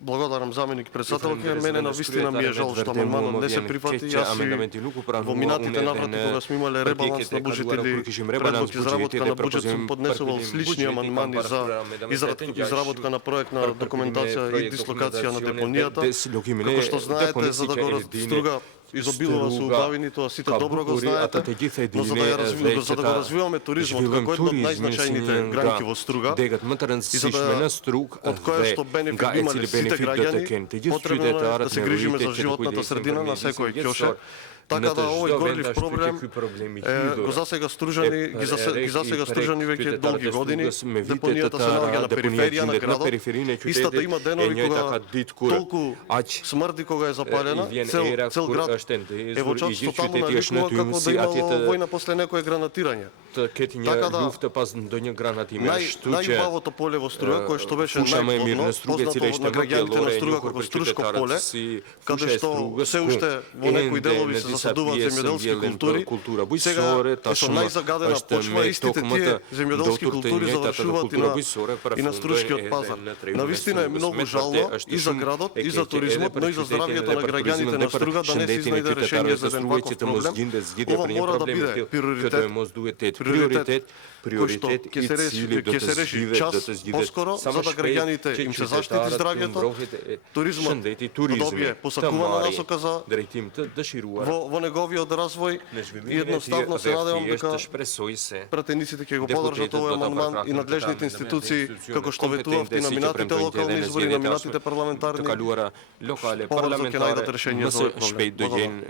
Благодарам заменик председателке. Мене навистина ми е жал што амандманот не се прифати. Јас во минатите наврати кога сме имале ребаланс на буџет или предлог изработка на буџет сум поднесувал слични амандмани за изработка на проектна документација и дислокација на депонијата. Како што знаете, за да го Струга изобилува со убавини, тоа сите добро го знаете, но за да го развиваме туризмот како една од најзначајните гранки во Струга, и за да од кое што бенефит имале сите граѓани, потребно е да се грижиме за животната средина на секој ќоше. Така да овој горлив проблем го засега Стружани, ги засега Стружани веќе долги години. Депонијата се наоѓа на периферија на градот. Истата има денови кога толку смрди кога е запалена, цел град е во чат што таму навикнува како да имало војна после некое гранатирање. Така да најубавото поле во Струга, кое што беше најплодно, познато на граѓаните на Струга како Струшко поле, каде што се уште во некои делови се засадуваат земјоделски култури, сега е со најзагадена почва, истите тие земјоделски култури завршуваат и на Струшкиот пазар. Навистина е многу жално и за градот, и за туризмот, но и за здравјето на граѓаните на Струга да не се изнајде решение за еден ваков проблем. Ова мора да биде приоритет кој што ќе се реши час поскоро, за да граѓаните им се заштити здравјето, туризмот да добие посакувана насока за во неговиот развој и едноставно се надевам дека пратениците ќе го подржат овој амандман и надлежните институции, како што ветувавте на минатите локални избори, на минатите парламентарни, побрзо ќе најдат решение за овој проблем.